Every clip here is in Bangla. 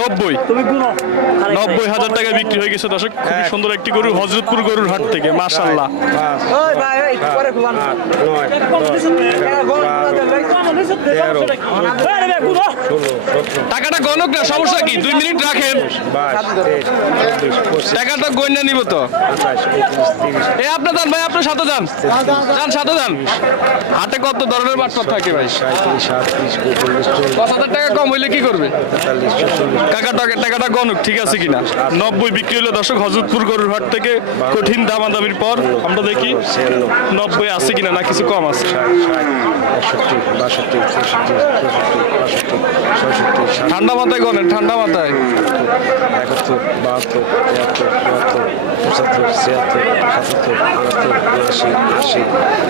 নব্বই। নব্বই হাজার টাকা বিক্রি হয়ে গেছে দর্শক। খুবই সুন্দর একটি গরু হজরতপুর গরুর হাট থেকে মাশাল্লাহ ষোলো সতেরো টাকাটা গণক না সমস্যা কি? দুই মিনিট রাখেন। টাকাটা গয়না নিব তো। এ আপনি যান ভাই, আপনার সাথে যান। যান, সাথে যান। হাটে কত ধরনের বাটপার থাকে ভাই। পাঁচ হাজার টাকা কম হইলে কি করবে? টাকা টাকাটা গণক, ঠিক আছে কিনা? নব্বই বিক্রি হলো দর্শক, হজরতপুর গরুর হাট থেকে কঠিন দামাদামির পর আমরা দেখি নব্বই আছে কিনা না, কিছু কম আছে। ঠান্ডা মাথায় গণেন ঠান্ডা মাথায়। একাত্তর বাহাত্তর তিয়াত্তর চুয়াত্তর পঁচাত্তর ছিয়াত্তর সাতাত্তর আটাত্তর উনআশি আশি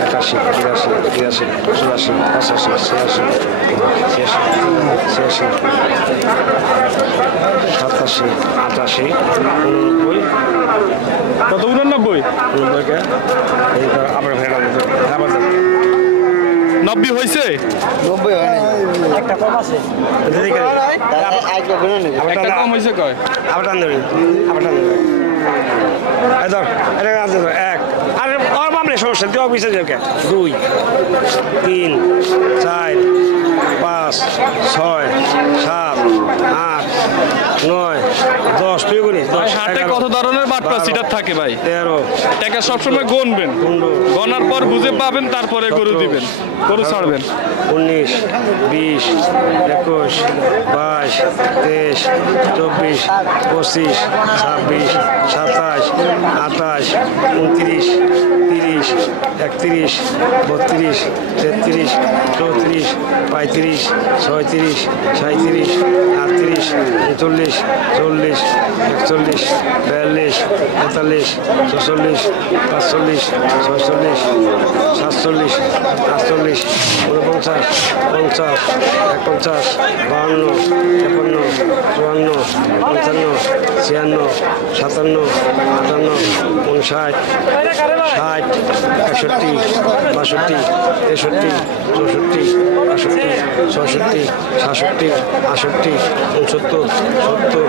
একাশি বিরাশি তিরাশি চুরাশি পঁচাশি ছিয়াশি ছিয়াশি ছিয়াশি সাতাশি আটাশি উননব্বই। কত উননব্বই উননব্বইকে এইবার আবার ভেড়া আবার যান। নব্বই হয়েছে? নব্বই হয় নাই একটা কম আছে। এদিকে আবার একটা কম হয়েছে কয়? আবার টান দেবেন আবার টান দেবেন এই ধর এটা টান দেবেন এক। আরে আর মামলে সমস্যা তুই অফিসে যাবে দুই তিন চার পাঁচ ছয় সাত আট নয় দশ তুই করি হাটে কত ধরনের বাটপা সিটার থাকে ভাই? তেরো টাকা সবসময় গনবেন পনেরো গনার পর বুঝে পাবেন তারপরে গরু দিবেন গরু ছাড়বেন। উনিশ বিশ একুশ বাইশ তেইশ চব্বিশ পঁচিশ ছাব্বিশ সাতাশ আঠাশ উনত্রিশ তিরিশ একত্রিশ বত্রিশ তেত্রিশ চৌত্রিশ পঁয়ত্রিশ ছয়ত্রিশ সাঁত্রিশ উনচল্লিশ চল্লিশ, একচল্লিশ, বিয়াল্লিশ তেতাল্লিশ ছচল্লিশ, পাঁচচল্লিশ, ছয়চল্লিশ, সাতচল্লিশ, আটচল্লিশ উনপঞ্চাশ পঞ্চাশ, একপঞ্চাশ, বাহান্ন, তেপান্ন, চুয়ান্ন, পঞ্চান্ন, ছিয়ান্ন, সাতান্ন, আটান্ন উনষাট ষাট, একষট্টি, বাষট্টি, তেষট্টি, চৌষট্টি বাষট্টি ছষট্টি সাতষট্টি আষট্টি উনসত্তর সত্তর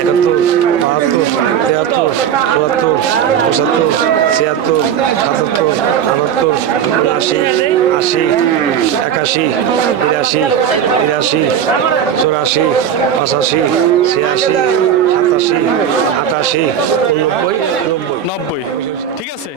একাত্তর, বাহাত্তর তিয়াত্তর চুয়াত্তর, পঁচাত্তর, ছিয়াত্তর, সাতাত্তর, আটাত্তর উনআশি আশি, একাশি, বিরাশি, তিরাশি, চুরাশি, পঁচাশি, ছিয়াশি, সাতাশি, আটাশি উননব্বই নব্বই। নব্বই। ঠিক আছে?